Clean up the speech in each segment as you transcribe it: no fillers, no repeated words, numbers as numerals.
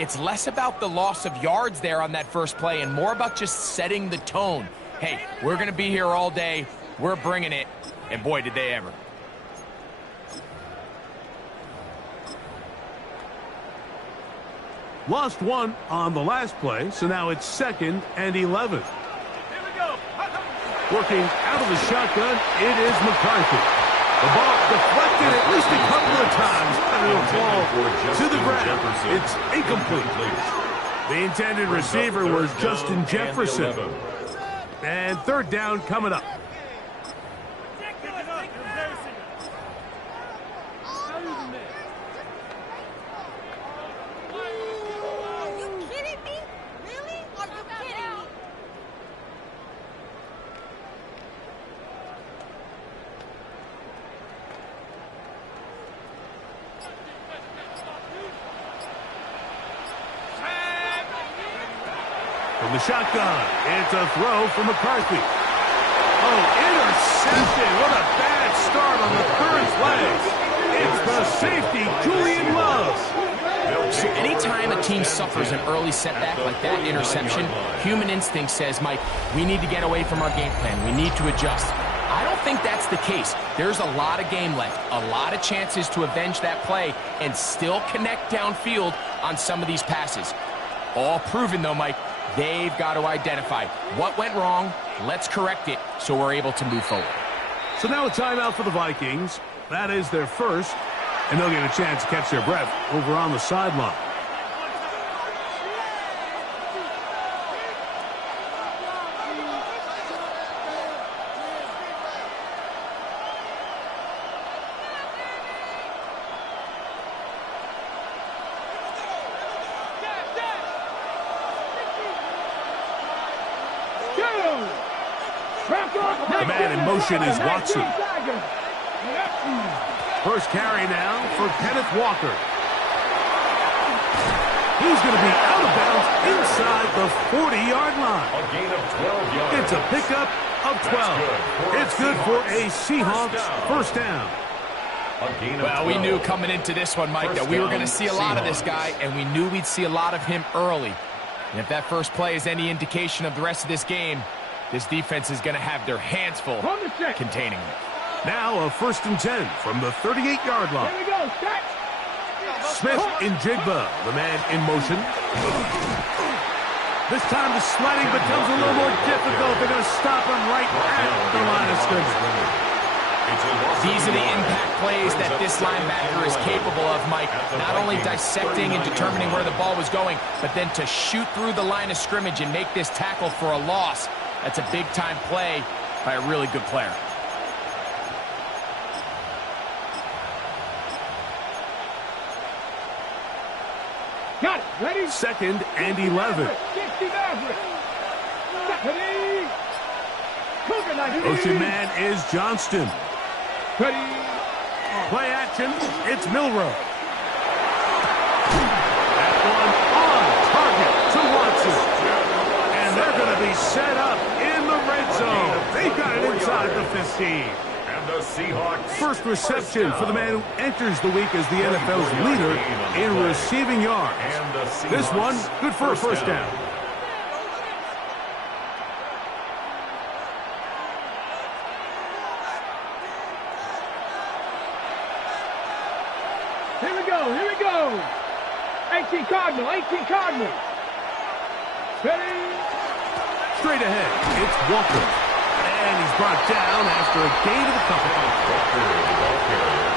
It's less about the loss of yards there on that first play and more about just setting the tone. Hey, we're going to be here all day. We're bringing it. And boy, did they ever. Lost one on the last play, so now it's 2nd and 11. Here we go. Working out of the shotgun, it is McCarthy. The ball deflected at least a couple of times, and it'll fall to the ground. It's incomplete. The intended receiver was Justin Jefferson. And 3rd down coming up. From the shotgun, it's a throw for McCarthy. Oh, intercepted. What a bad start on the 3rd play. It's the safety, Julian Love. So anytime a team suffers an early setback like that interception, human instinct says, Mike, we need to get away from our game plan. We need to adjust. I don't think that's the case. There's a lot of game left, a lot of chances to avenge that play and still connect downfield on some of these passes. All proven, though, Mike. They've got to identify what went wrong. Let's correct it so we're able to move forward. So now a timeout for the Vikings. That is their first, and they'll get a chance to catch their breath over on the sideline. The man in motion is Watson. First carry now for Kenneth Walker. He's going to be out of bounds inside the 40-yard line. A gain of 12 yards. It's a pickup of 12. It's good for a Seahawks first down. Well, we knew coming into this one, Mike, that we were going to see a lot of this guy, and we knew we'd see a lot of him early. And if that first play is any indication of the rest of this game, this defense is going to have their hands full containing him. Now a 1st and 10 from the 38-yard line. Here we go. Set. Smith in Jigba, the man in motion. This time the sliding becomes a little more difficult. They're going to stop him right at the line of scrimmage. These are the impact plays that this linebacker is capable of, Mike. Not only dissecting and determining where the ball was going, but then to shoot through the line of scrimmage and make this tackle for a loss. That's a big-time play by a really good player. Got it. Ready? 2nd and 11. 60 Maverick. Ready. Cougar knife. Motion man is Johnston. Ready. Play action. It's Milroe. That one on target to Watson. And they're going to be set up in the red zone. They've got it inside the 15. And the Seahawks. First reception for the man who enters the week as the NFL's leader in receiving yards. This one, good for a first down. Here we go. Here we go. 18 Cardinal. 18 Cardinal. Ready. Straight ahead, it's Walker. And he's brought down after a gain of a couple. Walker, the ball carrier.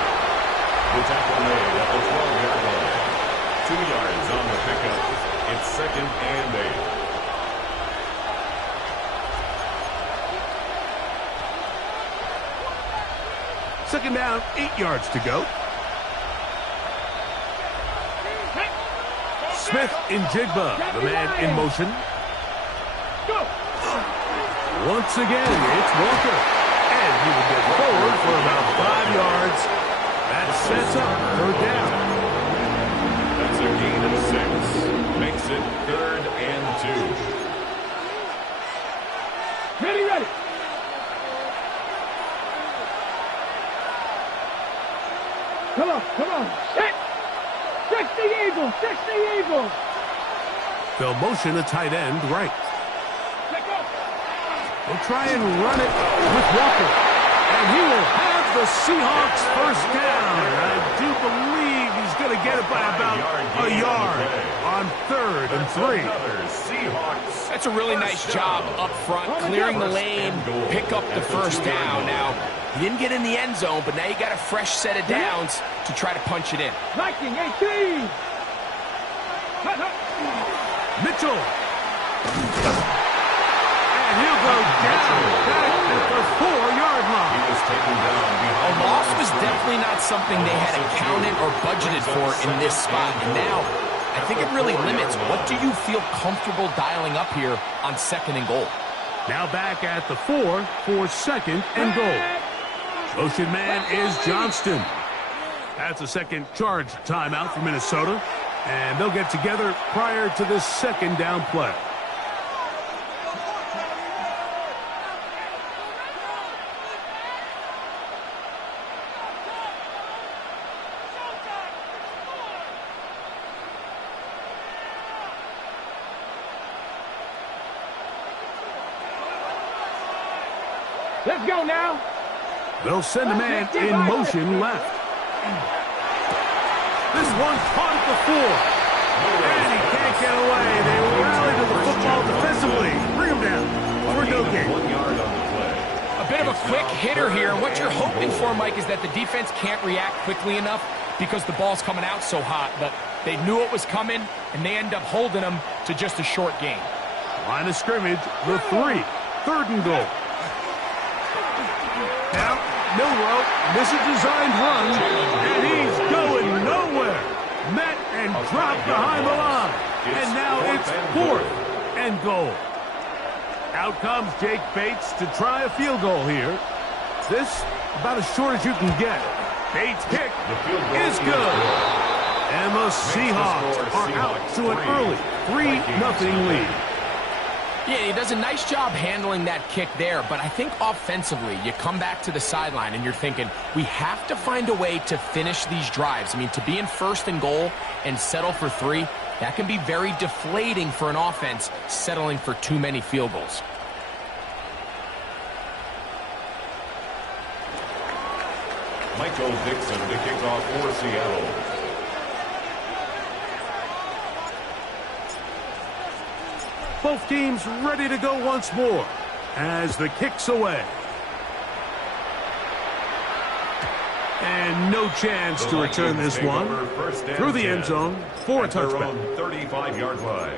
The tackle made at the 12-yard line. 2 yards on the pickup. It's 2nd and 8. Second down, 8 yards to go. Smith in Jigba, the man in motion. Go. Once again, it's Walker. And he will get forward for about 5 yards. That sets up 3rd down. That's a gain of 6. Makes it 3rd and 2. Ready, ready. Come on, come on. Set. 60 Eagles, 60 Eagles. They'll motion a tight end right. They'll try and run it with Walker. And he will have the Seahawks first down. I do believe he's going to get it by about a yard on 3rd and 3. That's a really nice job up front, clearing the lane, pick up the first down. Now, he didn't get in the end zone, but now you got a fresh set of downs to try to punch it in. Viking 18. Mitchell. And he'll go down back at the 4-yard line. He was taken down behind. A loss was definitely not something they had accounted or budgeted for in this spot. And now, I think it really limits what do you feel comfortable dialing up here on 2nd and goal. Now back at the 4 for 2nd and goal. Motion man is Johnston. That's a second charge timeout for Minnesota. And they'll get together prior to this 2nd down play. Let's go now. They'll send a man in motion left. This one caught at the 4. And he can't get away. They rally to the football defensively. Bring him down for no gain. 1 yard on the play. A bit of a quick hitter here. And what you're hoping for, Mike, is that the defense can't react quickly enough because the ball's coming out so hot. But they knew it was coming, and they end up holding them to just a short gain. Line of scrimmage, the 3. 3rd and goal. Now, Milroe, this is designed run, and he's going nowhere. Met and dropped behind the line. And now it's 4th and goal. Out comes Jake Bates to try a field goal here. This about as short as you can get. Bates' kick is good. And the Seahawks are out to an early 3-0 lead. Yeah, he does a nice job handling that kick there, but I think offensively, you come back to the sideline and you're thinking, we have to find a way to finish these drives. I mean, to be in 1st and goal and settle for 3, that can be very deflating for an offense settling for too many field goals. Michael Dixon to kick off for Seattle. Both teams ready to go once more as the kick's away. And no chance to return this one through the end zone for a touchback. 35-yard line.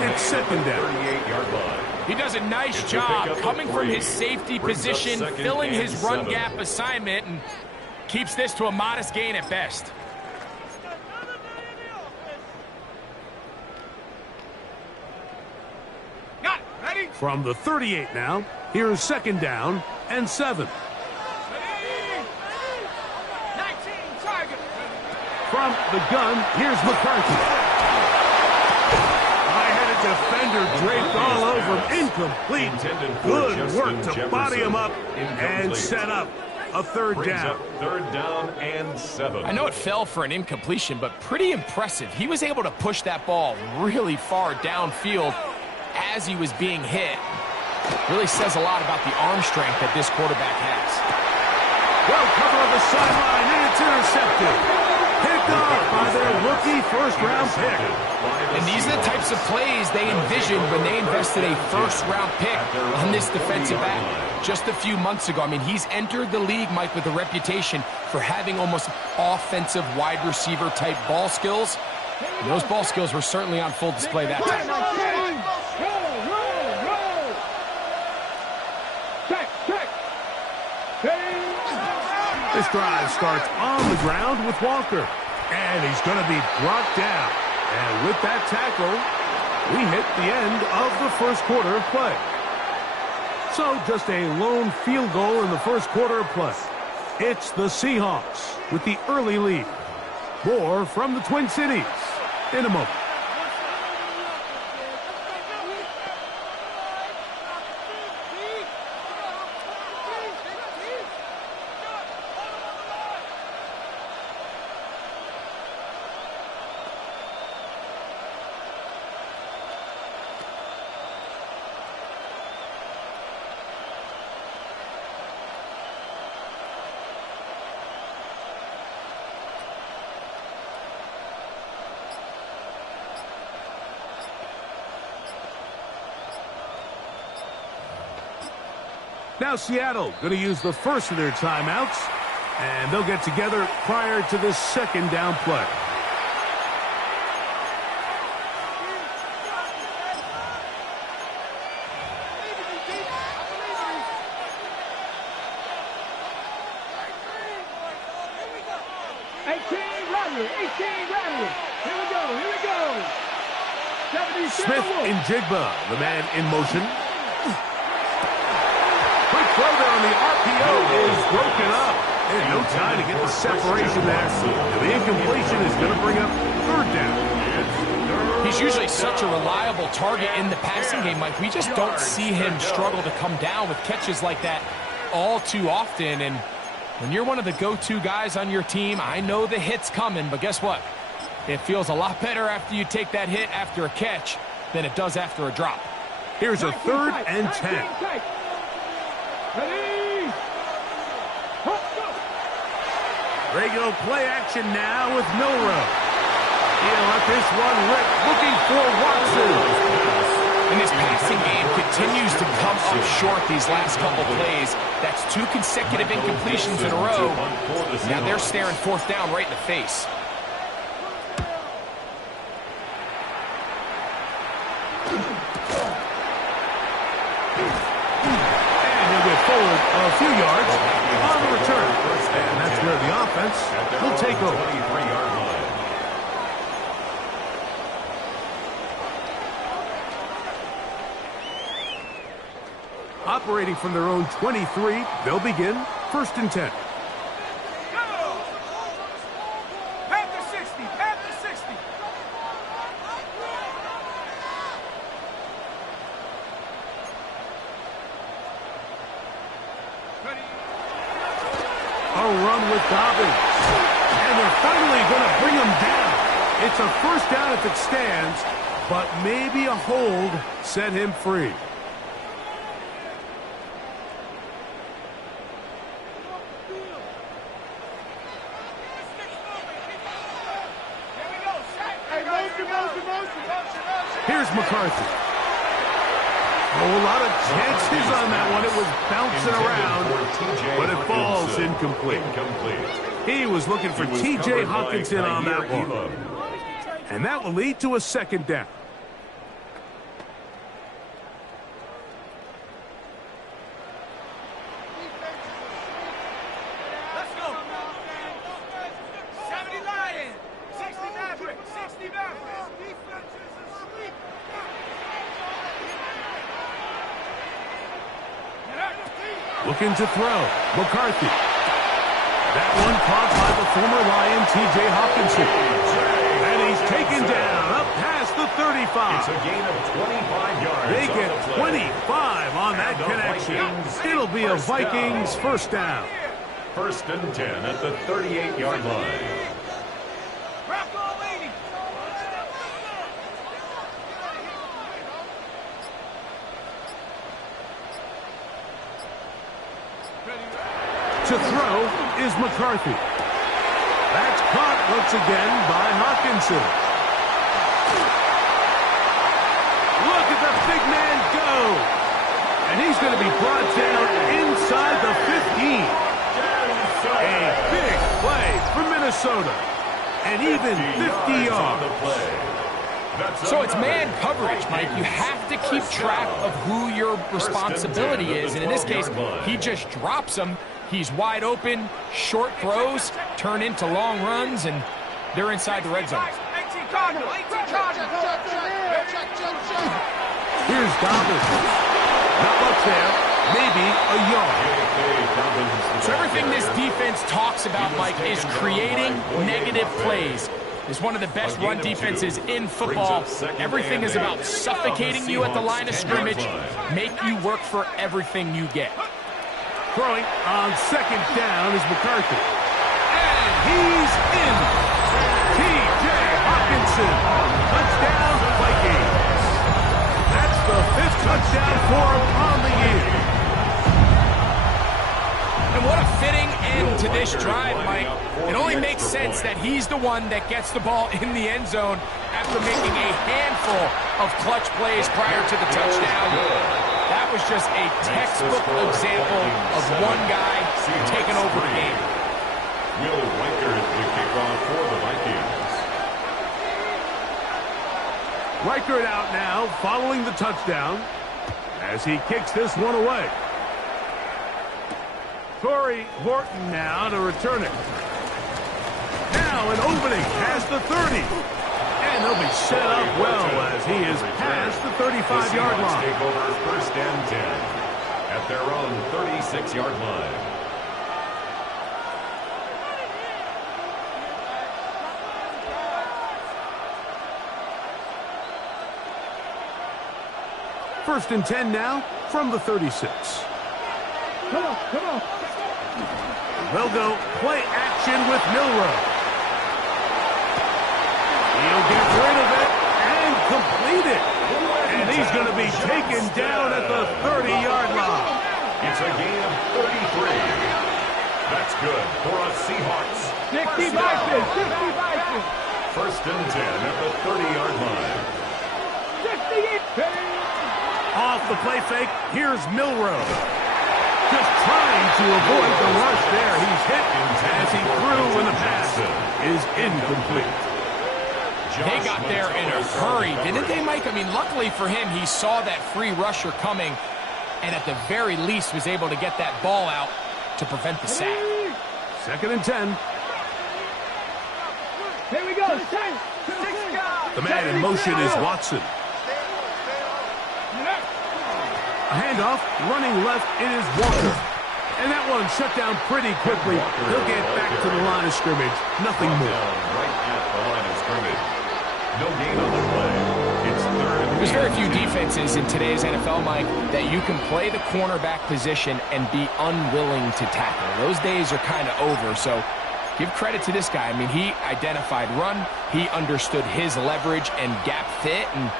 It's 2nd down. He does a nice job coming from his safety position, filling his run gap assignment, and keeps this to a modest gain at best. From the 38 now, here's 2nd down and 7. From the gun, here's McCarthy. Defender draped all over him. Incomplete. Good work to body him up and set up a 3rd down. 3rd down and 7. I know it fell for an incompletion, but pretty impressive. He was able to push that ball really far downfield as he was being hit. Really says a lot about the arm strength that this quarterback has. Well, cover on the sideline, and it's intercepted. Picked off by their rookie 1st-round pick. And these are the types of plays they envisioned when they invested a 1st-round pick on this defensive back just a few months ago. I mean, he's entered the league, Mike, with a reputation for having almost offensive wide receiver type ball skills. And those ball skills were certainly on full display that time. This drive starts on the ground with Walker. And he's going to be brought down. And with that tackle, we hit the end of the 1st quarter of play. So just a lone field goal in the first quarter of play. It's the Seahawks with the early lead. More from the Twin Cities in a moment. Now Seattle going to use the first of their timeouts, and they'll get together prior to the second down play. Smith-Njigba, the man in motion. Quick throw there on the RPO is broken up. And no time to get the separation there. And the incompletion is going to bring up third down. He's usually such a reliable target in the passing game, Mike. We just don't see him struggle to come down with catches like that all too often. And when you're one of the go-to guys on your team, I know the hit's coming, but guess what? It feels a lot better after you take that hit after a catch than it does after a drop. Here's a 3rd and 10. Regular play action now with Milroe. He'll let this one rip, looking for Watson. And his passing game continues to come up short these last couple plays. That's 2 consecutive incompletions in a row. Now they're staring 4th down right in the face. A few yards on the return. And that's where the offense will take over. 23-yard line. Operating from their own 23, they'll begin 1st and 10. Dobbins. And they're finally going to bring him down. It's a 1st down if it stands, but maybe a hold set him free. Here's McCarthy. A whole lot of chances on that one. It was bouncing around, but it falls incomplete. He was looking for T.J. Hockenson on that one. And that will lead to a 2nd down. Let's go. 70 Lions, 60 Mavericks, 60 Mavericks. Looking to throw. McCarthy. That one caught by the former Lion, T.J. Hockenson. And he's taken down up past the 35. It's a gain of 25 yards. They get 25 on that connection. It'll be a Vikings 1st down. 1st and 10 at the 38-yard line. To throw is McCarthy. That's caught once again by Hockenson. Look at the big man go. And he's going to be brought down inside the 15. A big play for Minnesota. And even 50 yards. So it's man coverage, Mike. You have to keep track of who your responsibility is. And in this case, he just drops him. He's wide open, short throws, turn into long runs, and they're inside the red zone. Here's Dobbins. Not much there. maybe a yard. So everything this defense talks about, Mike, is creating negative plays. It's one of the best run defenses in football. Everything is about suffocating you at the line of scrimmage, make you work for everything you get. Throwing on second down is McCarthy. And he's in. T.J. Hawkinson. Touchdown, Vikings. That's the 5th touchdown for him on the year. And what a fitting end to this drive, Mike. It only makes sense that he's the one that gets the ball in the end zone after making a handful of clutch plays prior to the touchdown. That was just a textbook example of one guy taking over the game. Will Reichard the kickoff for the Vikings. Reichard out now following the touchdown as he kicks this one away. Torrey Horton now to return it. Now an opening past the 30. And they'll be set up well as he is past the 35-yard line. Take over 1st and 10 at their own 36-yard line. First and 10 now from the 36. Come on, come on. They'll go play action with Milroe. He'll get rid of it and complete it. And he's going to be taken down at the 30-yard line. It's a gain of 33. That's good for us Seahawks. 60 Vikings, 60 Vikings. 1st and 10 at the 30-yard line. 68. Off the play fake, here's Milroe. Just trying to avoid the rush there. He's hit as he threw when the pass is incomplete. They got there in a hurry, didn't they, Mike? I mean, luckily for him, he saw that free rusher coming and at the very least was able to get that ball out to prevent the sack. 2nd and 10. Here we go. The man in motion is Watson. A handoff, running left, it is Walker. And that one shut down pretty quickly. He'll get back to the line of scrimmage. Nothing more. Right at the line of scrimmage. No gain on the play. It's 3rd and 10. There's very few defenses in today's NFL, Mike, that you can play the cornerback position and be unwilling to tackle. Those days are kind of over, so give credit to this guy. I mean, he identified run, he understood his leverage and gap fit, and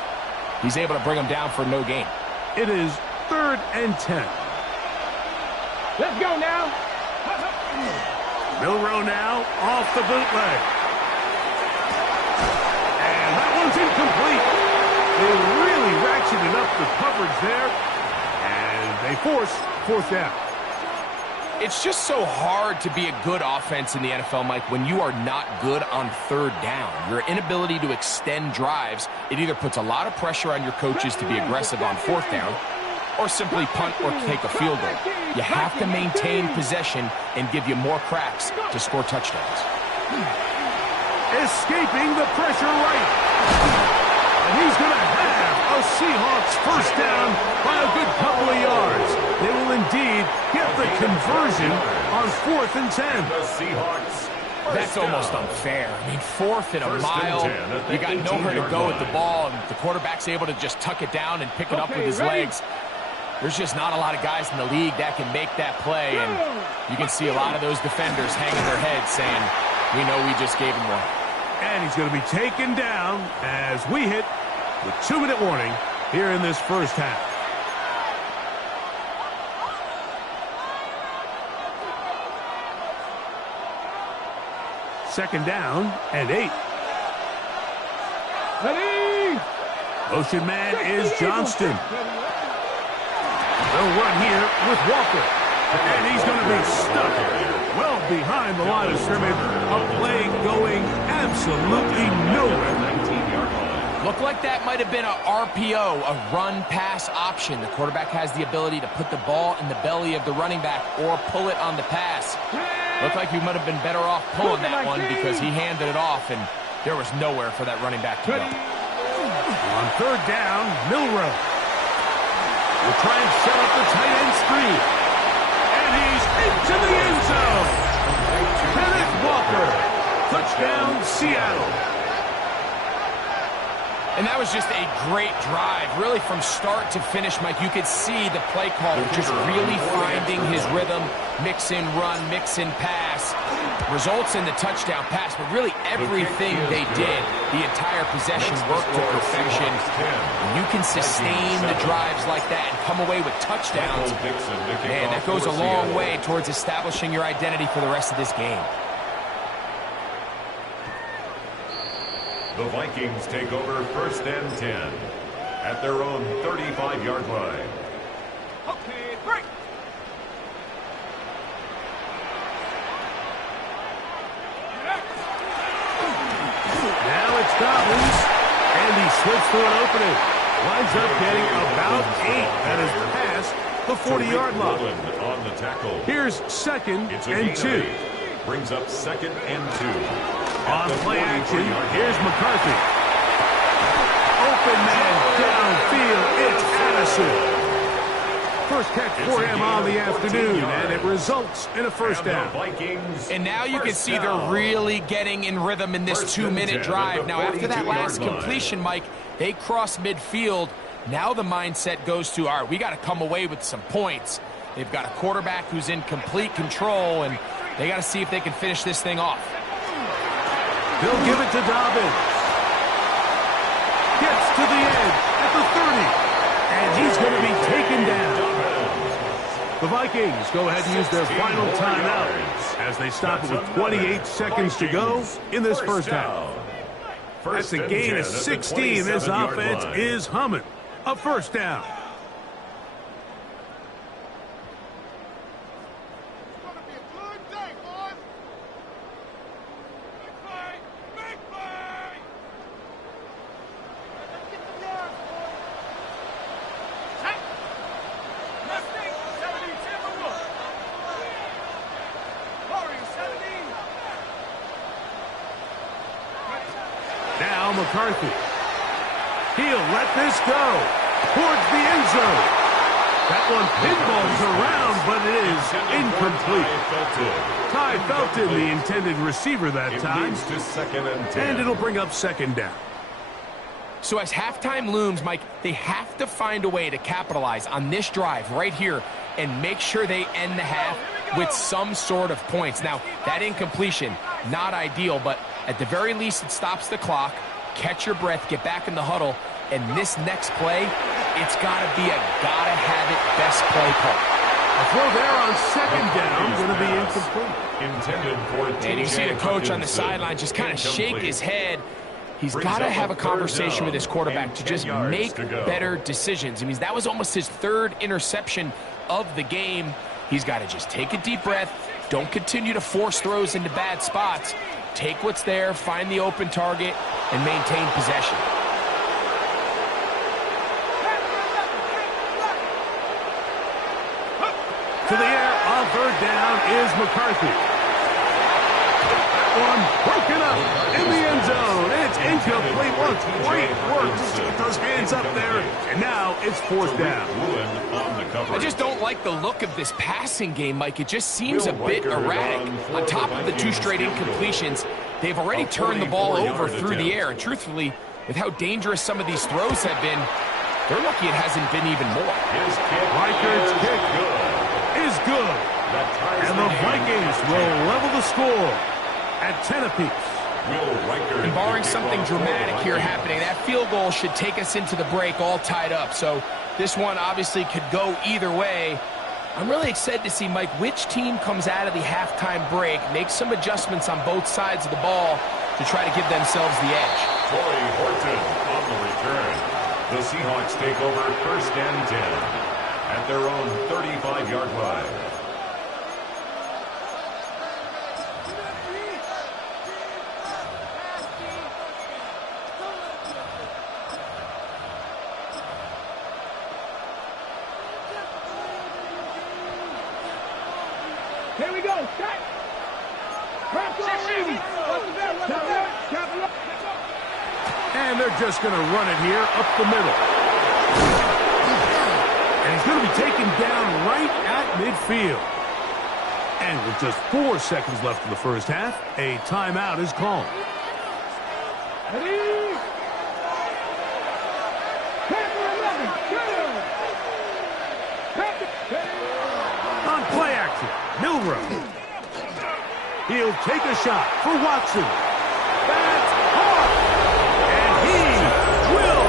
he's able to bring him down for no gain. It is 3rd and 10. Let's go now. Milroe now off the bootleg. And that one's incomplete. They really ratcheted up the coverage there. And they force 4th down. It's just so hard to be a good offense in the NFL, Mike, when you are not good on 3rd down. Your inability to extend drives, it either puts a lot of pressure on your coaches to be aggressive on 4th down or simply punt or take a field goal. You have to maintain possession and give you more cracks to score touchdowns. Escaping the pressure right. And he's going to have a Seahawks 1st down by a good couple of yards. They will indeed get the conversion on 4th and 10. The Seahawks. That's almost unfair. I mean, 4th and a mile, you got nowhere to go with the ball, and the quarterback's able to just tuck it down and pick it up with his legs. There's just not a lot of guys in the league that can make that play, and you can see a lot of those defenders hanging their heads saying, we know we just gave him one. And he's going to be taken down as we hit the 2-minute warning here in this 1st half. Second down and 8. Ready. Motion man is Johnston. They'll run here with Walker. And he's going to be stuck well behind the line of scrimmage. A play going absolutely nowhere. 19-yard line. Looked like that might have been a RPO, a run-pass option. The quarterback has the ability to put the ball in the belly of the running back or pull it on the pass. Looked like he might have been better off pulling that one because he handed it off, and there was nowhere for that running back to go. On 3rd down, Milroe will try and set up the tight end screen. Touchdown, Seattle. And that was just a great drive. Really, from start to finish, Mike, you could see the play caller just really finding his rhythm. Mix in run, mix in pass. Results in the touchdown pass, but really everything they did, the entire possession worked to perfection. And you can sustain the drives like that and come away with touchdowns. Man, that goes a long way towards establishing your identity for the rest of this game. The Vikings take over 1st and 10 at their own 35-yard line. Okay, break. Now it's Dobbins, and he slips through an opening. Winds up getting about 8. That is past the 40-yard line. On the tackle. Here's 2nd and 2. Brings up 2nd and 2. On play action, here's McCarthy. Open man downfield, it's Addison. First catch for him on the afternoon, and it results in a first down. And now you can see they're really getting in rhythm in this 2-minute drive. Now, after that last completion, Mike, they cross midfield. Now the mindset goes to, all right, we got to come away with some points. They've got a quarterback who's in complete control, and they got to see if they can finish this thing off. They'll give it to Dobbins. Gets to the edge at the 30. And he's going to be taken down. The Vikings go ahead and use their final timeout as they stop it with 28 seconds to go in this first half. That's a gain of 16. This offense is humming. A first down. Now McCarthy. He'll let this go towards the end zone. That one pinballs around, but it is incomplete. Ty Felton, the intended receiver that time. And it'll bring up 2nd down. So as halftime looms, Mike, they have to find a way to capitalize on this drive right here and make sure they end the half with some sort of points. Now, that incompletion, not ideal, but at the very least, it stops the clock. Catch your breath, get back in the huddle, and this next play, it's got to be a gotta-have-it best play call. A throw there on 2nd down, going to be incomplete. Intended for and you see the coach on the sideline just kind of shake his head. He's got to have a conversation with his quarterback to just make better decisions. I mean, that was almost his 3rd interception of the game. He's got to just take a deep breath. Don't continue to force throws into bad spots. Take what's there, find the open target, and maintain possession. To the air on 3rd down is McCarthy. One broken up in the end zone. It's incomplete. What great work to get those hands up there. And now it's 4th down. I just don't like the look of this passing game, Mike. It just seems a bit erratic. On top of the 2 straight incompletions, they've already turned the ball over through the air. And truthfully, with how dangerous some of these throws have been, they're lucky it hasn't been even more. Reichard's kick is good. And the Vikings will level the score at 10 apiece. And barring something dramatic here happening, that field goal should take us into the break all tied up. So this one obviously could go either way. I'm really excited to see, Mike, which team comes out of the halftime break, make some adjustments on both sides of the ball to try to give themselves the edge. Troy Horton on the return. The Seahawks take over 1st and 10 at their own 35-yard line. Here we go. Set. And they're just going to run it here up the middle. And he's going to be taken down right at midfield. And with just 4 seconds left in the first half, a timeout is called. Ready? On play action, Milroe. He'll take a shot for Watson. That's hard. And he will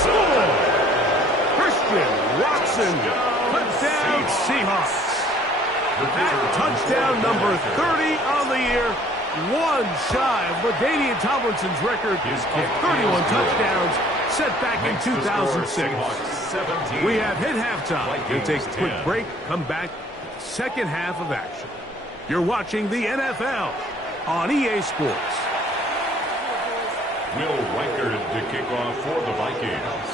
score. Christian Watson, touchdown Seahawks. At touchdown number 30 on the year, one shy of LaDainian Tomlinson's record of 31 touchdowns set back in 2006. We have hit halftime. We'll take a quick break, come back, second half of action. You're watching the NFL on EA Sports. Will Reichard to kick off for the Vikings.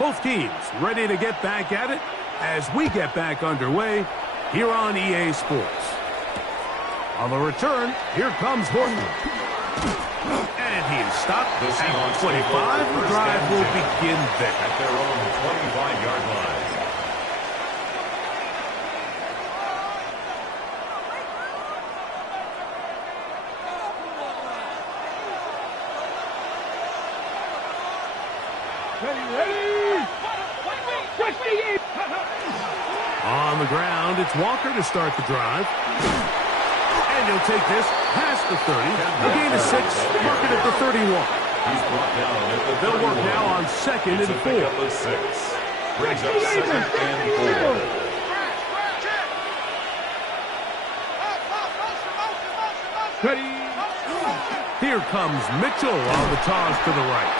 Both teams ready to get back at it as we get back underway here on EA Sports. On the return, here comes Horton. And he is stopped at 25. The drive will begin there. At their own 25-yard line. On the ground, it's Walker to start the drive. And he'll take this past the 30. A gain of 6, mark it at the 31. He's brought down at the 31. They'll work now on second and 4. Of 6. Brings up second and 4. Here comes Mitchell on the toss to the right.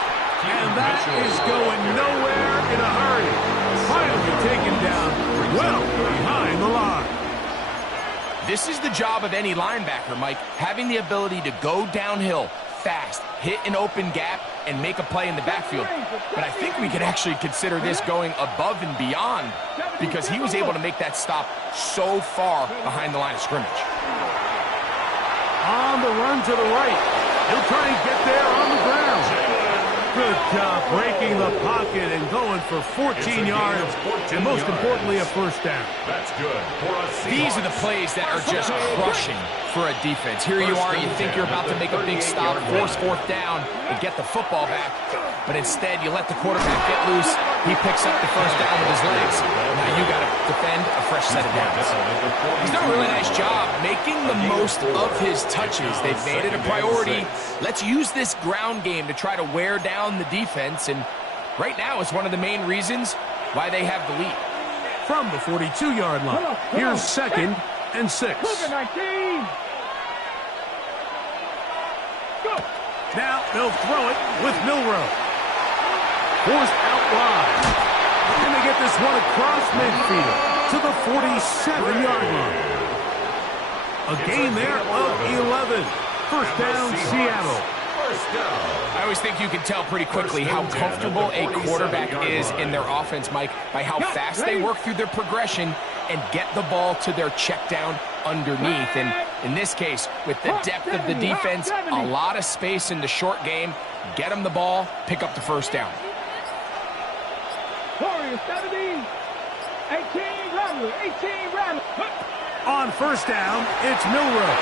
And that is going nowhere in a hurry. Finally taken down well behind the line. This is the job of any linebacker, Mike, having the ability to go downhill fast, hit an open gap, and make a play in the backfield. But I think we could actually consider this going above and beyond because he was able to make that stop so far behind the line of scrimmage. On the run to the right. He'll try and get there on the ground. Good job breaking the pocket and going for 14 yards, and most importantly, a first down. That's good. These are the plays that are just crushing for a defense. Here you are, you think you're about to make a big stop, force fourth down, and get the football back. But instead, you let the quarterback get loose. He picks up the first down with his legs. Now you got to defend a fresh set of downs. He's done a really nice job making the most of his touches. They've made it a priority. Let's use this ground game to try to wear down the defense. And right now, it's one of the main reasons why they have the lead. From the 42-yard line, here's second and 6. Now they'll throw it with Milroe. Forced out wide. And they get this one across midfield to the 47-yard line. A gain there of 11. First down, Seattle. I always think you can tell pretty quickly how comfortable a quarterback is in their offense, Mike, by how fast they work through their progression and get the ball to their check down underneath. And in this case, with the depth of the defense, a lot of space in the short game, get them the ball, pick up the first down. 70, 18, Rattler. On first down, it's Milroe.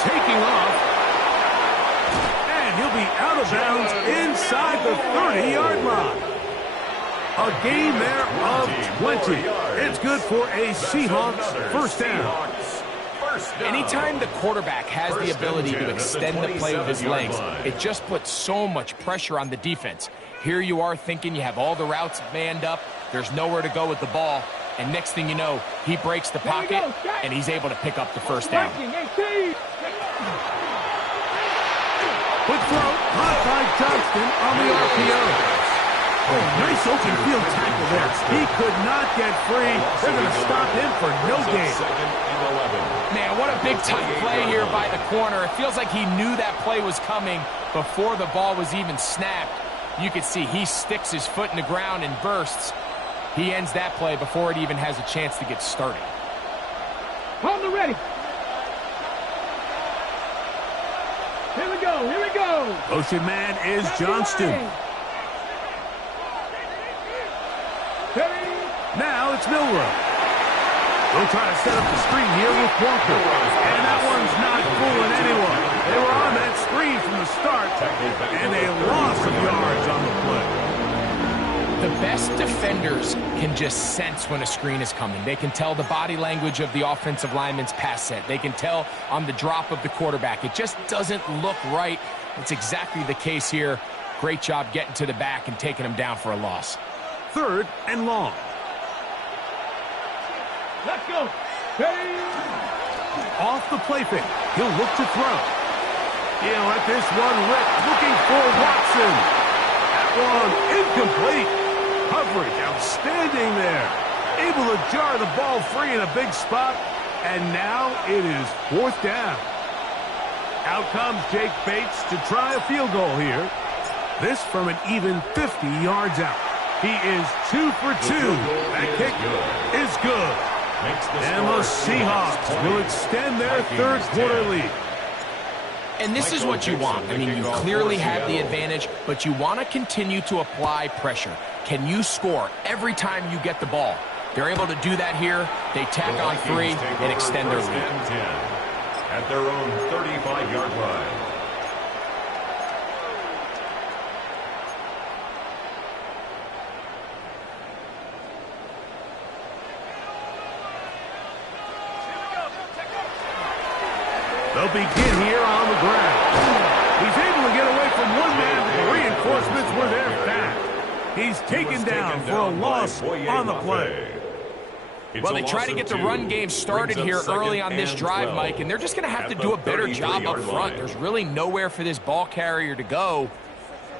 Taking off. And he'll be out of bounds inside the 30-yard line. A gain there of 20. It's good for a Seahawks first down. Anytime the quarterback has the ability to extend the play with his legs, it just puts so much pressure on the defense. Here you are thinking you have all the routes manned up, there's nowhere to go with the ball, and next thing you know, he breaks the pocket, and he's able to pick up the first down. Quick throw, caught by Johnston on the RPO. Oh, nice open field tackle there. He could not get free. They're going to stop him for no gain. Man, what a big-time play here by the corner. It feels like he knew that play was coming before the ball was even snapped. You can see he sticks his foot in the ground and bursts. He ends that play before it even has a chance to get started. On the ready. Here we go, here we go. Motion man is Johnston. Now it's Milroe. They'll try to set up the screen here with Walker. And that one's not fooling anyone. They were on that screen from the start, and a loss of yards on the play. The best defenders can just sense when a screen is coming. They can tell the body language of the offensive lineman's pass set. They can tell on the drop of the quarterback. It just doesn't look right. It's exactly the case here. Great job getting to the back and taking him down for a loss. 3rd and long. Let's go. Hey. Off the play fake. He'll look to throw. He'll let this one rip. Looking for Watson. That one incomplete. Coverage outstanding there. Able to jar the ball free in a big spot. And now it is 4th down. Out comes Jake Bates to try a field goal here. This from an even 50 yards out. He is 2 for 2. That kick is good. And the Seahawks will extend their 3rd quarter lead. And this is what you want. I mean, you clearly have the advantage, but you want to continue to apply pressure. Can you score every time you get the ball? They're able to do that here. They tack on 3 and extend their lead. At their own 35-yard line. They'll begin here on the ground. He's able to get away from one man, but the reinforcements were there fast. He's taken down for a loss on the play. Well, they try to get the run game started here early on this drive, Mike, and they're just going to have to do a better job up front. There's really nowhere for this ball carrier to go.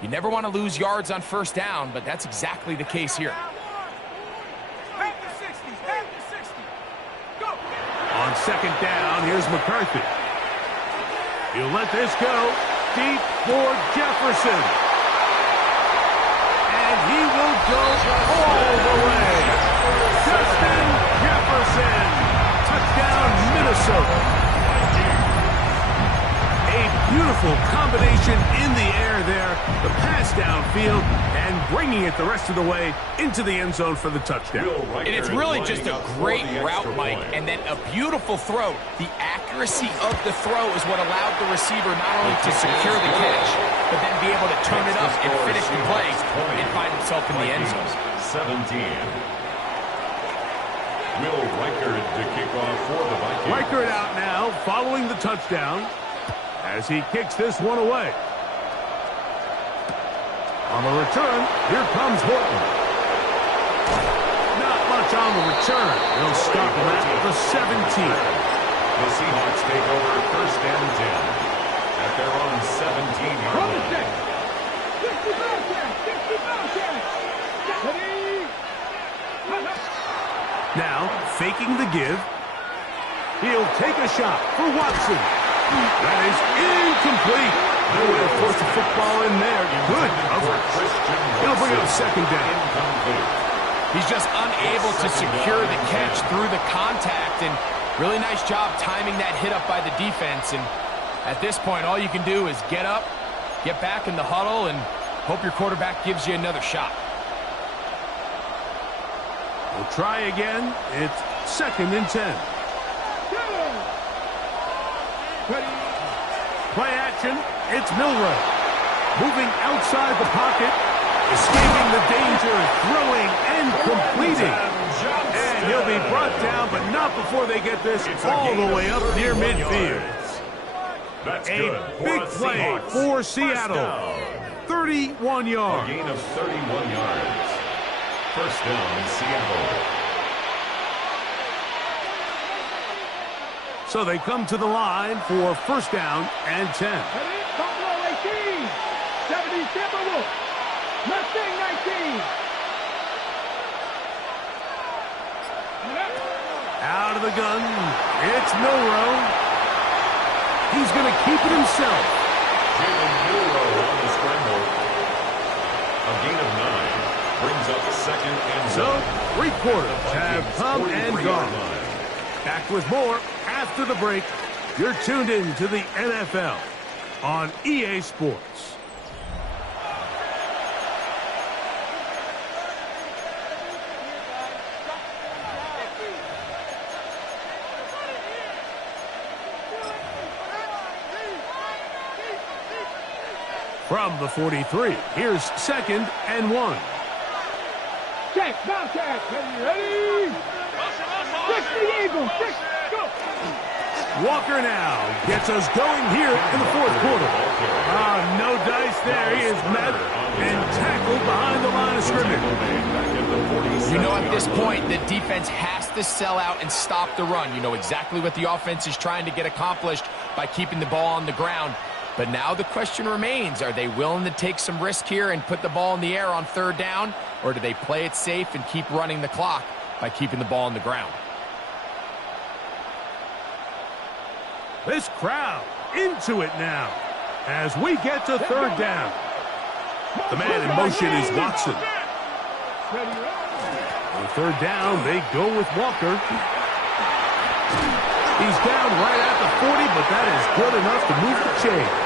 You never want to lose yards on 1st down, but that's exactly the case here. On 2nd down, here's McCarthy. He'll let this go deep for Jefferson. And he will go all the way. Justin Jefferson. Touchdown, Minnesota. A beautiful combination in the air there. The pass downfield and bringing it the rest of the way into the end zone for the touchdown. And it's really just a great route, Mike, and then a beautiful throw. The accuracy of the throw is what allowed the receiver not only to secure the catch, but then be able to turn it up and finish the play and find himself in the end zone. 17. Will Reichard to kick off for the Vikings. Reichard out now following the touchdown as he kicks this one away. On the return, here comes Horton. Not much on the return. They'll stop him at the 17. The Seahawks take over 1st and 10 at their own 17-yard line. Now, faking the give. He'll take a shot for Watson. That is incomplete. No way to force the football in there. Good coverage. He'll bring up 2nd down. He's just unable to secure the catch through the contact, and really nice job timing that hit up by the defense. And at this point, all you can do is get up, get back in the huddle, and hope your quarterback gives you another shot. We'll try again. It's 2nd and 10. Play action. It's Milroe. Moving outside the pocket. Escaping the danger. Throwing and completing. And he'll be brought down, but not before they get this all the way up near midfield. A big play for Seattle. 31 yards. A gain of 31 yards. 1st down, Seattle. So they come to the line for 1st down and 10. Buffalo 18. 70 Timberwolves. Mustang 19. Out of the gun. It's Milroe. He's going to keep it himself. Jalen Milroe on the scramble. A gain of 9. Brings up 2nd and 1. So, 3 quarters have come and gone. Back with more after the break. You're tuned in to the NFL on EA Sports. From the 43, here's 2nd and 1. Check, Bobcat, ready? 60 Eagles, 6, go! Walker now gets us going here in the 4th quarter. No dice there. He is met and tackled behind the line of scrimmage. You know, at this point, the defense has to sell out and stop the run. You know exactly what the offense is trying to get accomplished by keeping the ball on the ground. But now the question remains, are they willing to take some risk here and put the ball in the air on 3rd down? Or do they play it safe and keep running the clock by keeping the ball on the ground? This crowd into it now as we get to 3rd down. The man in motion is Watson. On 3rd down, they go with Walker. He's down right at the 40, but that is good enough to move the chains.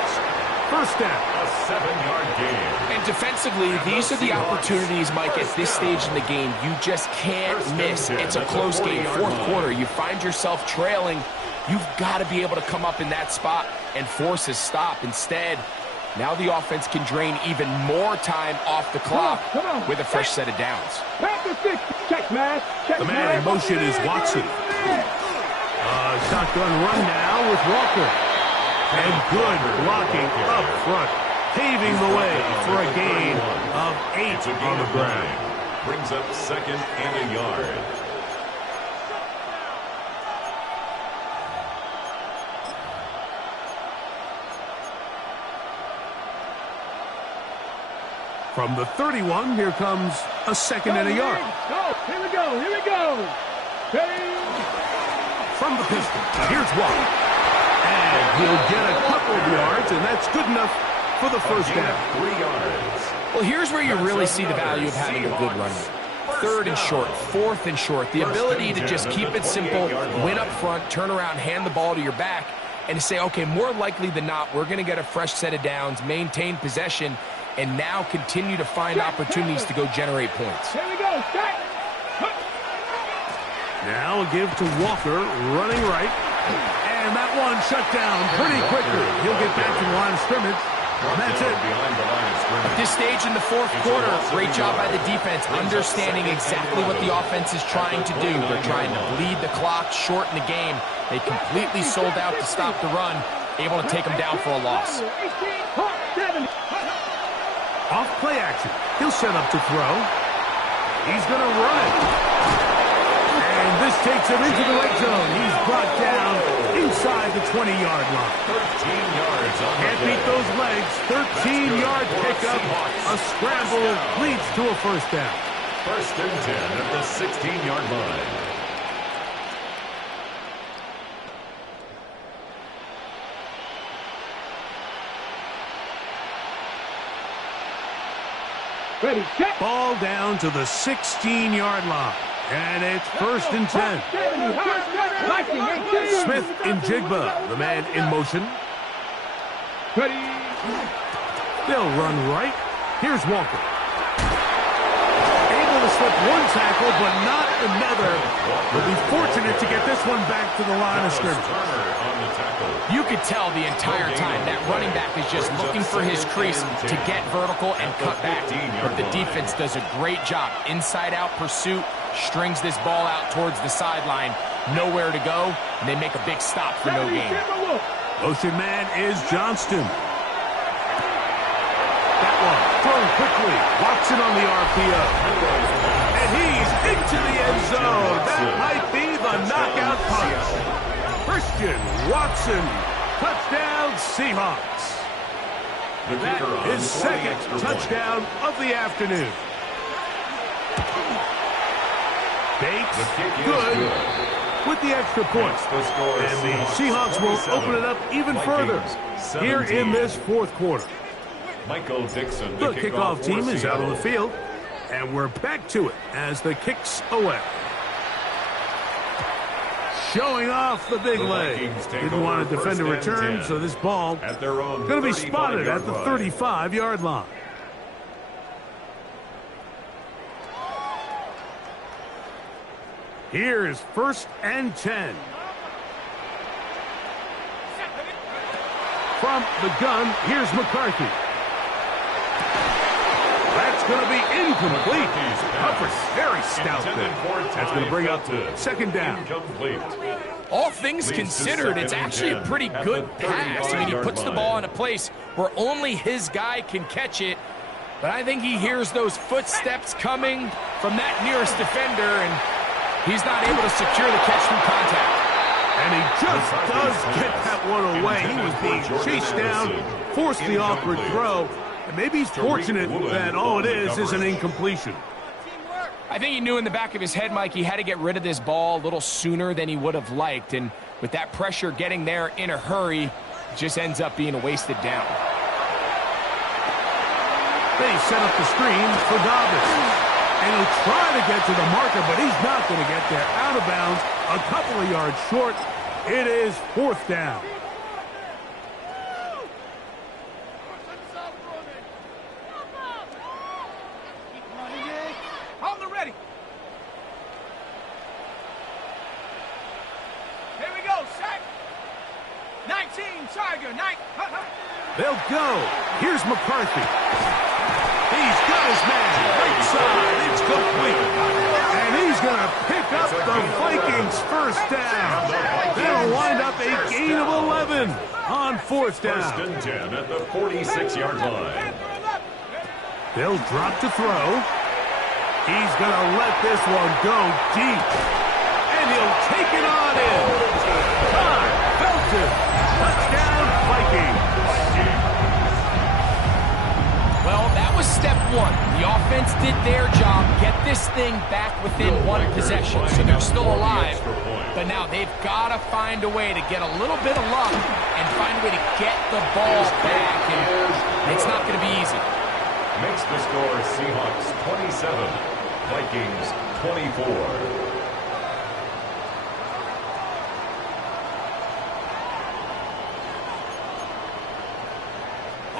1st down. A 7-yard gain. And defensively, these are the opportunities, Mike, at this stage in the game. You just can't miss. It's a close game. 4th quarter, you find yourself trailing. You've got to be able to come up in that spot and force a stop. Instead, now the offense can drain even more time off the clock with a fresh set of downs. The man in motion is Watson. Shotgun run now with Walker. And good blocking up front, paving the way for a gain of 8 on the ground. Brings up 2nd and a yard. From the 31, here comes a 2nd and a yard. Here we go. Ready? From the pistol, here's Walker. And he'll get a couple of yards, and that's good enough for the 1st down. 3 yards. Well, here's where you really see the value of having a good run. 3rd and short, 4th and short. The ability to just keep it simple, win up front, turn around, hand the ball to your back, and to say, okay, more likely than not, we're going to get a fresh set of downs, maintain possession, and now continue to find opportunities to go generate points. Here we go, start. Now a give to Walker, running right. And that one shut down pretty quickly. He'll get back to the line of scrimmage. And that's it. At this stage in the 4th quarter, great job by the defense, understanding exactly what the offense is trying to do. They're trying to bleed the clock, shorten the game. They completely sold out to stop the run, able to take them down for a loss. Off play action. He'll set up to throw. He's going to run it. And this takes him into the red zone. He's brought down inside the 20-yard line. 13 yards on the Can't beat those legs. 13-yard pickup. A scramble leads to a 1st down. 1st and 10 at the 16-yard line. Ready, set. Ball down to the 16-yard line. And it's 1st and 10. Smith in Jigba, the man in motion. Ready. They'll run right. Here's Walker. Able to slip one tackle, but not another. Will be fortunate to get this one back to the line of scrimmage. You could tell the entire time that running back is just looking for his crease to get vertical and cut back. But the defense does a great job. Inside-out pursuit, strings this ball out towards the sideline. Nowhere to go, and they make a big stop for no gain. Motion man is Johnston. That one thrown quickly. Watson on the RPO. And he's into the end zone. That might be the knockout punch. Christian Watson, touchdown Seahawks. That is 2nd touchdown of the afternoon. Bates, good with the extra point. And the Seahawks will open it up even further here in this 4th quarter. Michael Dixon, the kickoff team is out on the field, and we're back to it as the kicks away. Showing off the big leg. Didn't want to defend a return, so this ball going to be spotted at the 35-yard line. Here's 1st and 10. From the gun, here's McCarthy. going to be incomplete. Hubbard, very stout there. That's going to bring up second down. Incomplete. All things considered, it's actually a pretty good pass. I mean, he puts the ball in a place where only his guy can catch it. But I think he hears those footsteps coming from that nearest defender, and he's not able to secure the catch from contact. And he just does get that one away. He was being chased down, forced the awkward throw, and maybe he's fortunate that all it is an incompletion. I think he knew in the back of his head, Mike, he had to get rid of this ball a little sooner than he would have liked. And with that pressure getting there in a hurry, it just ends up being a wasted down. They set up the screen for Dobbins. And he'll try to get to the marker, but he's not going to get there. Out of bounds, a couple of yards short. It is fourth down. On the ready. Here we go, sack. 19, Tiger, 9. They'll go. Here's McCarthy. He's got his man. Right side. It's complete. And he's going to pick up the Vikings' first down. That'll wind up a gain of 11 on fourth down. First and 10 at the 46-yard line. They'll drop to throw. He's going to let this one go deep. And he'll take it on in. Todd Felton. Touchdown, Vikings. Well, that was step one. The offense did their job, get this thing back within one possession, so they're still alive. But now they've got to find a way to get a little bit of luck and find a way to get the ball back, and it's not going to be easy. Makes the score Seahawks 27, Vikings 24.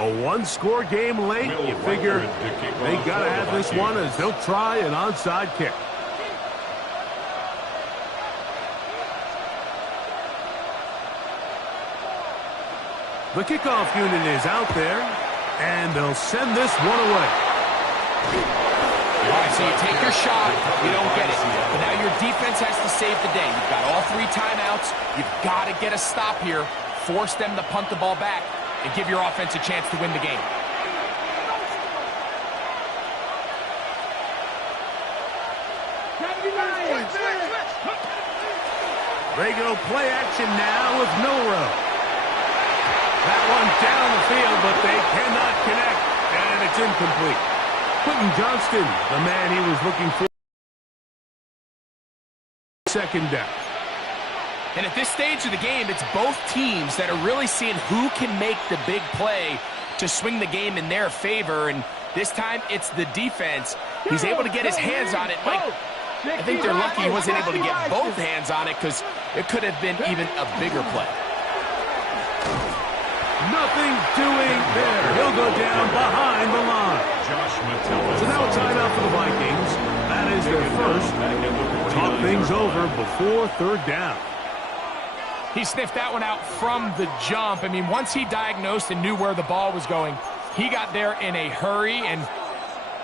A one-score game late. You figure they got to have this one as they'll try an onside kick. The kickoff unit is out there, and they'll send this one away. All right, so you take your shot, you don't get it. But now your defense has to save the day. You've got all 3 timeouts. You've got to get a stop here, force them to punt the ball back, and give your offense a chance to win the game. They go play action now with Milroe. That one down the field, but they cannot connect, and it's incomplete. Quentin Johnston, the man he was looking for. Second down. And at this stage of the game, it's both teams that are really seeing who can make the big play to swing the game in their favor. And this time, it's the defense. He's able to get his hands on it. Mike, I think they're lucky he wasn't able to get both hands on it because it could have been even a bigger play. Nothing doing there. He'll go down behind the line. So now a timeout for the Vikings. That is their first. Talk things over before third down. He sniffed that one out from the jump. I mean, once he diagnosed and knew where the ball was going, he got there in a hurry, and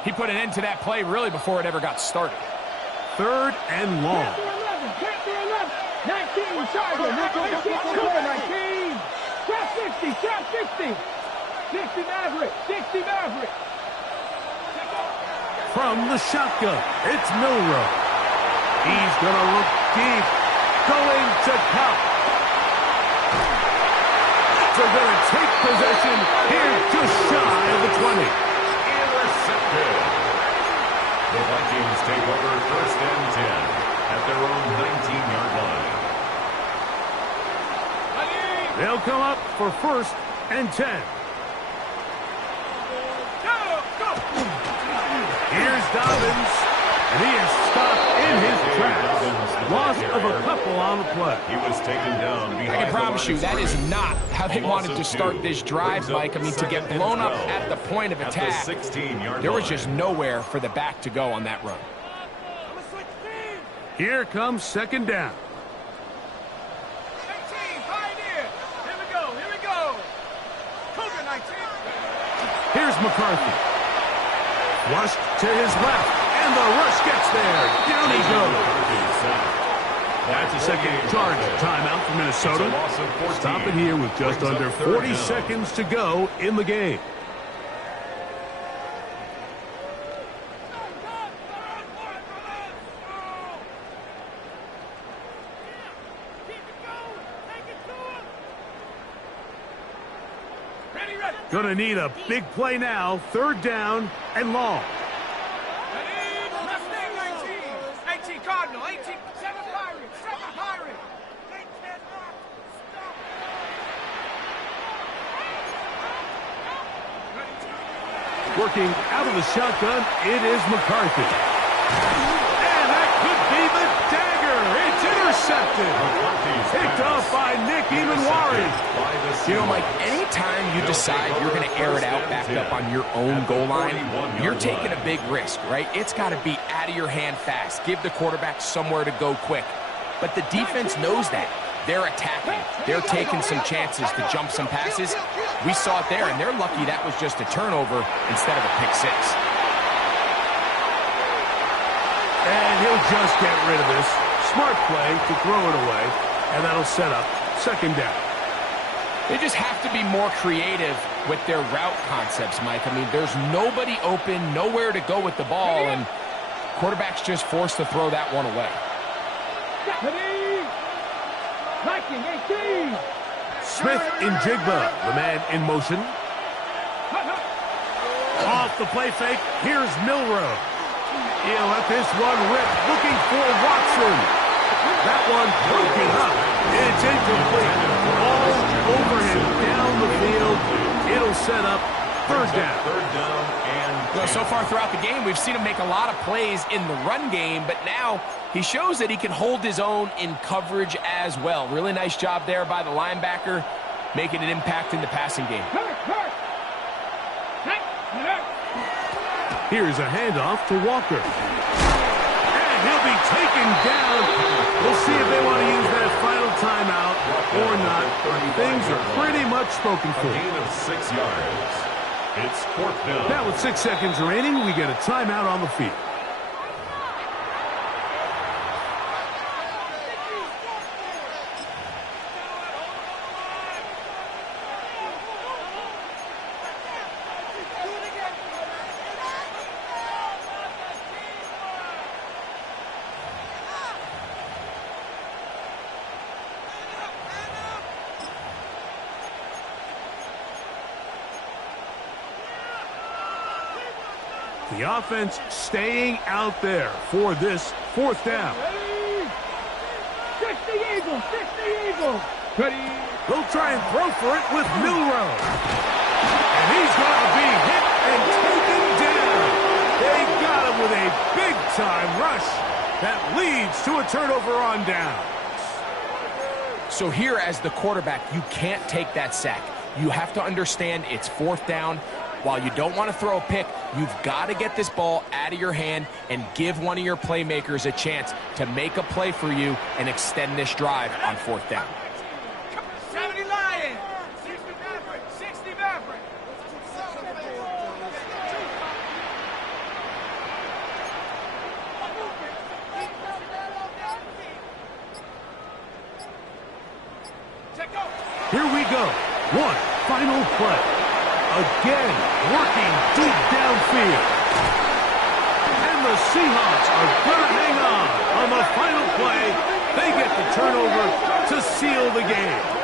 he put an end to that play really before it ever got started. Third and long. 19, Tiger, 19. Trap 60, trap 60. 60 Maverick, 60 Maverick. From the shotgun, it's Milroe. He's going to look deep. Going to Cup. They're going to take possession here just shy of the 20. Intercepted. The Vikings take over first and 10 at their own 19-yard line. They'll come up for first and 10. Here's Dobbins, and he is stopped in his tracks. Loss of a couple on the play. He was taken down behind. I can promise you that is not how they wanted to start this drive, Mike. I mean, to get blown up at the point of attack, there was just nowhere for the back to go on that run. Here comes second down. Here's McCarthy. Flushed to his left, and the rush gets there. Down he goes. That's a second charge timeout for Minnesota. Stop it here with just under 40 seconds to go in the game. Gonna need a big play now. Third down and long. 18 Cardinal, 18, 7 Pirates, 7 Pirates. Working out of the shotgun, it is McCarthy. And that could be the dagger. It's intercepted. Picked off by Nick Emanwari. You know, Mike, anytime you decide you're going to air it out backed up on your own goal line, you're taking a big risk, right? It's got to be out of your hand fast. Give the quarterback somewhere to go quick. But the defense knows that. They're attacking. They're taking some chances to jump some passes. We saw it there, and they're lucky that was just a turnover instead of a pick six. And he'll just get rid of this. Smart play to throw it away, and that'll set up second down. They just have to be more creative with their route concepts, Mike. I mean, there's nobody open, nowhere to go with the ball, and quarterback's just forced to throw that one away. Smith in Jigba, the man in motion. Off the play fake, here's Milroe. He'll let this one rip, looking for Watson. That one broken up. It's incomplete. All over him down the field. It'll set up third down. Well, so far throughout the game, we've seen him make a lot of plays in the run game, but now he shows that he can hold his own in coverage as well. Really nice job there by the linebacker, making an impact in the passing game. Here's a handoff to Walker. And he'll be taken down. We'll see if they want to use that final timeout or not. Things are pretty much spoken for. A gain of 6 yards. It's fourth down. Now with 6 seconds remaining, we get a timeout on the field. The offense staying out there for this fourth down. 60 Eagles, 60 Eagles. They'll try and throw for it with Milroe. And he's going to be hit and taken down. They got him with a big-time rush that leads to a turnover on downs. So here as the quarterback, you can't take that sack. You have to understand it's fourth down. While you don't want to throw a pick, you've got to get this ball out of your hand and give one of your playmakers a chance to make a play for you and extend this drive on fourth down. 70 Lions, 60 Maverick, 60 Maverick. Here we go. One final play. Again, working deep downfield. And the Seahawks are going to hang on the final play. They get the turnover to seal the game.